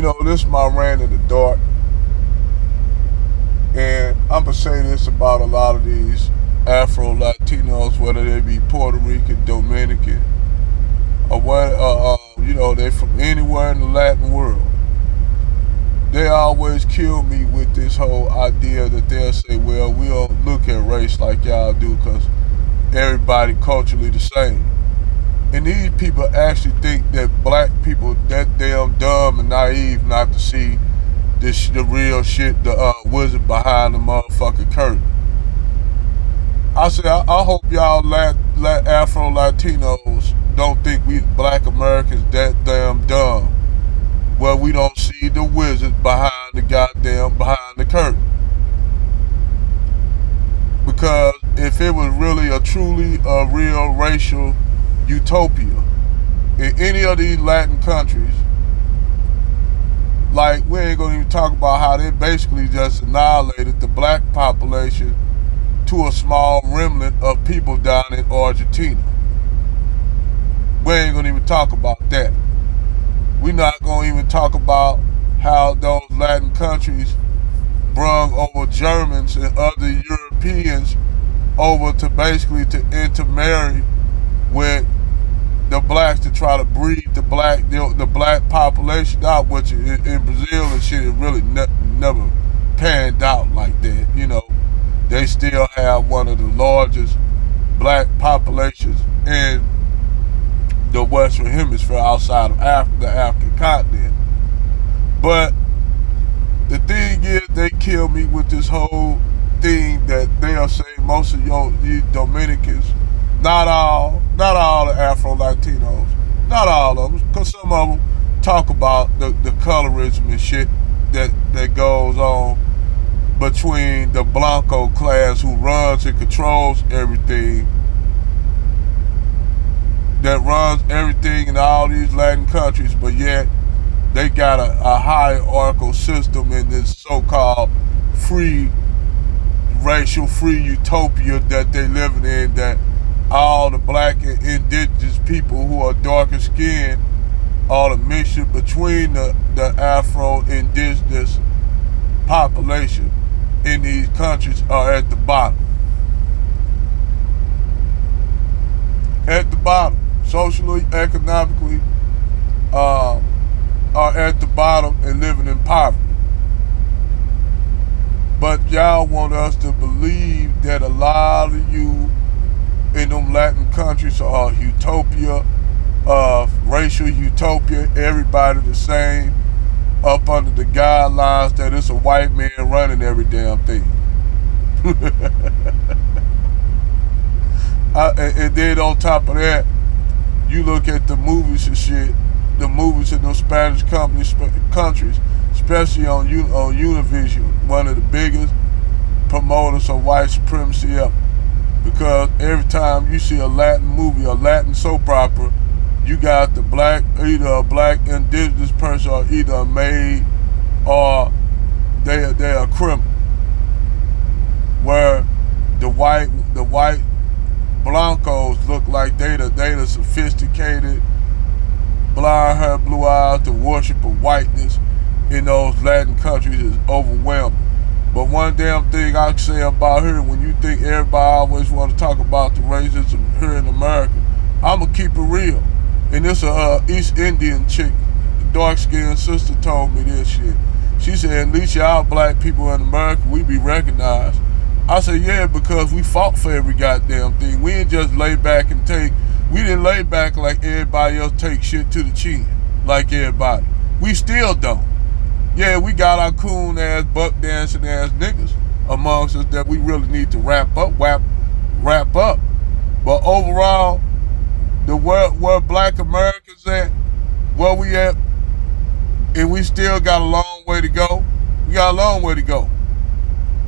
This is my rant in the dark. And I'm going to say this about a lot of these Afro-Latinos, whether they be Puerto Rican, Dominican, or what, they from anywhere in the Latin world. They always kill me with this whole idea that they'll say, well, we don't look at race like y'all do because everybody culturally the same. And these people actually think that black people that damn dumb and naive not to see the real shit, the wizard behind the motherfucking curtain. I say I hope y'all Afro Latinos don't think we black Americans that damn dumb. Well, we don't see the wizard behind the curtain. Because if it was really a real racial utopia in any of these Latin countries, like we ain't gonna even talk about how they basically just annihilated the black population to a small remnant of people down in Argentina. We ain't gonna even talk about that. We're not gonna even talk about how those Latin countries brung over Germans and other Europeans over to basically to intermarry with the blacks to try to breed the black population out, which in Brazil and shit it really never panned out like that. They still have one of the largest black populations in the Western Hemisphere outside of Africa, the African continent. But the thing is, they kill me with this whole thing that they are saying most of you Dominicans, not all the Afro Latinos, not all of them, because some of them talk about the colorism and shit that goes on between the Blanco class who runs and controls everything, that runs everything in all these Latin countries, but yet they got a hierarchical system in this so-called racial-free utopia that they living in, that all the black and indigenous people who are darker skinned, all the mixture between the Afro-indigenous population in these countries are at the bottom. At the bottom, socially, economically, are at the bottom and living in poverty. But y'all want us to believe that a lot of you in them Latin countries are utopia, racial utopia, everybody the same, up under the guidelines that it's a white man running every damn thing. And then on top of that, you look at the movies and shit, the movies in those Spanish countries, especially on Univision, one of the biggest promoters of white supremacy ever. Because every time you see a Latin movie, a Latin soap opera, you got either a black indigenous person or either a maid or they're a criminal. Where the white Blancos look like they the sophisticated, blonde hair, blue eyes, the worship of whiteness in those Latin countries is overwhelming. But one damn thing I can say about here, when you think everybody always want to talk about the racism here in America, I'ma keep it real. And this East Indian chick, dark-skinned sister told me this shit. She said, at least y'all black people in America, we be recognized. I said, yeah, because we fought for every goddamn thing. We didn't just lay back and we didn't lay back like everybody else take shit to the chin, like everybody. We still don't. Yeah, we got our coon ass, buck dancing ass niggas amongst us that we really need to wrap up. But overall, where black Americans at, where we at, and we still got a long way to go. We got a long way to go.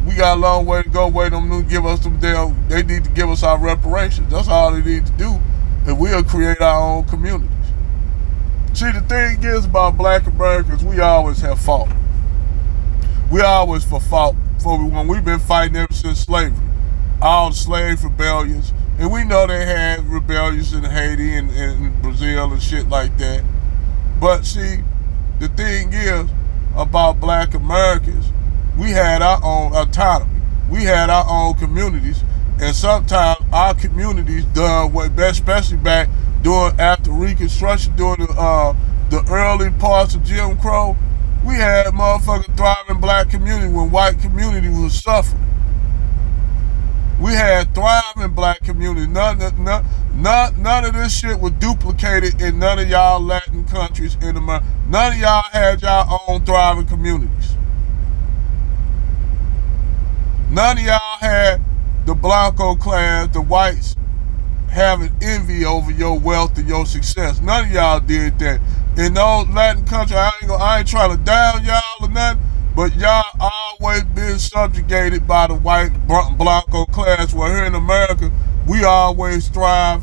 We got a long way to go. Wait on them to give us they need to give us our reparations. That's all they need to do. And we'll create our own communities. See, the thing is about black Americans, we always have fought. We always fought when we've been fighting ever since slavery. All the slave rebellions. And we know they had rebellions in Haiti and Brazil and shit like that. But see, the thing is about black Americans, we had our own autonomy. We had our own communities, and sometimes our communities done what best, especially back during after Reconstruction, during the early parts of Jim Crow, we had motherfucking thriving black community when white community was suffering. We had thriving black community. None of this shit was duplicated in none of y'all Latin countries in America. None of y'all had y'all own thriving communities. None of y'all had the Blanco class, the whites, having envy over your wealth and your success. None of y'all did that. In those Latin countries, I ain't trying to down y'all or nothing, but y'all always been subjugated by the white Blanco class, where here in America, we always strive.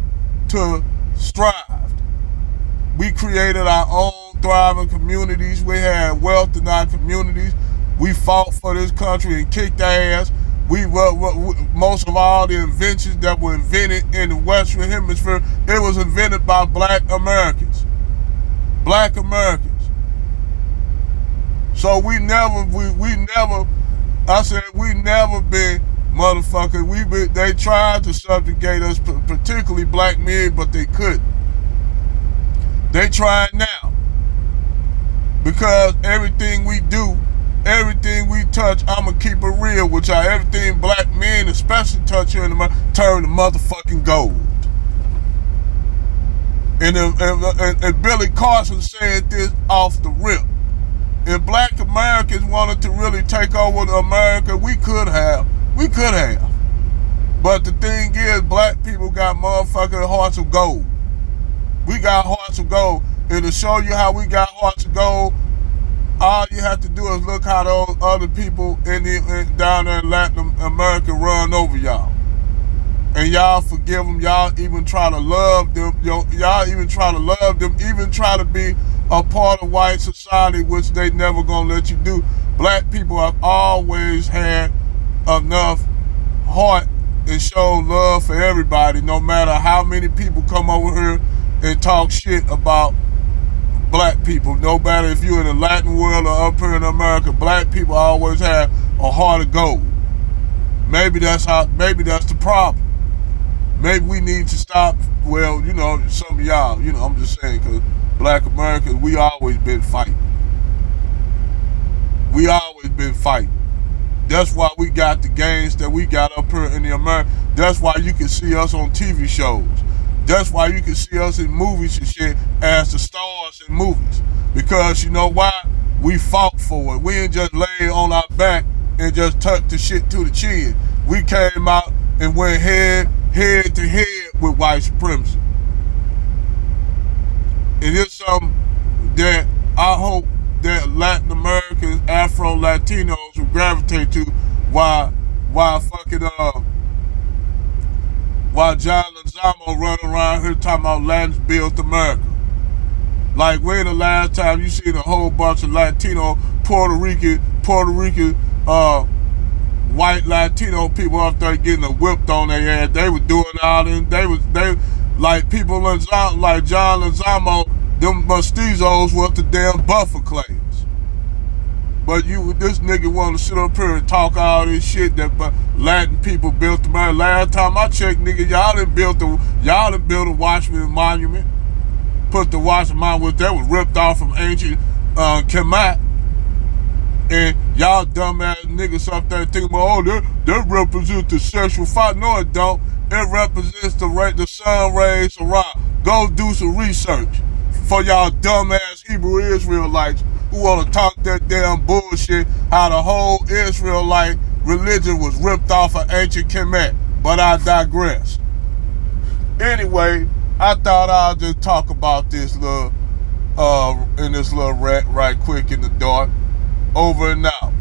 We created our own thriving communities. We had wealth in our communities. We fought for this country and kicked ass. Most of all the inventions that were invented in the Western Hemisphere, it was invented by black Americans. Black Americans. So we never been motherfuckers. They tried to subjugate us, particularly black men, but they couldn't. They trying now. Because everything we do, everything we touch, I'ma keep it real with y'all. Everything black men, especially touch here in America, turn to motherfucking gold. And Billy Carson said this off the rip. If black Americans wanted to really take over America, we could have. But the thing is, black people got motherfucking hearts of gold. We got hearts of gold. And to show you how we got hearts of gold, all you have to do is look how those other people down there in Latin America run over y'all. And y'all forgive them. Y'all even try to love them. Y'all even try to love them. Even try to be a part of white society, which they never gonna let you do. Black people have always had enough heart and show love for everybody, no matter how many people come over here and talk shit about black people. No matter if you're in the Latin world or up here in America, black people always have a heart of gold. Maybe that's the problem. Maybe we need to stop. Well, some of y'all, I'm just saying, because black Americans, we always been fighting. That's why we got the gains that we got up here in the America. That's why you can see us on TV shows. That's why you can see us in movies and shit as the stars in movies. Because you know why? We fought for it. We ain't just lay on our back and just tuck the shit to the chin. We came out and went head to head with white supremacy. It is something that I hope that Latin Americans, Afro-Latinos will gravitate to while John Lozano running around here talking about Latins built America. Like, when the last time you seen a whole bunch of Latino, Puerto Rican, white Latino people up there getting whipped on their ass? They was doing all them. They like people like John Lozano, them mestizos was the damn buffer claims. But this nigga want to sit up here and talk all this shit that Latin people built America. Last time I checked, nigga, y'all done built a Washington Monument. Put the Washington Monument that was ripped off from ancient Kemet. And y'all dumbass niggas up there thinking about, that represents the sexual fight. No, it don't. It represents the sun rays around. Go do some research for y'all dumbass Hebrew Israelites who want to talk that damn bullshit, how the whole Israelite religion was ripped off of ancient Kemet. But I digress. Anyway, I thought I'll just talk about this little, in this little right quick in the dark. Over and out.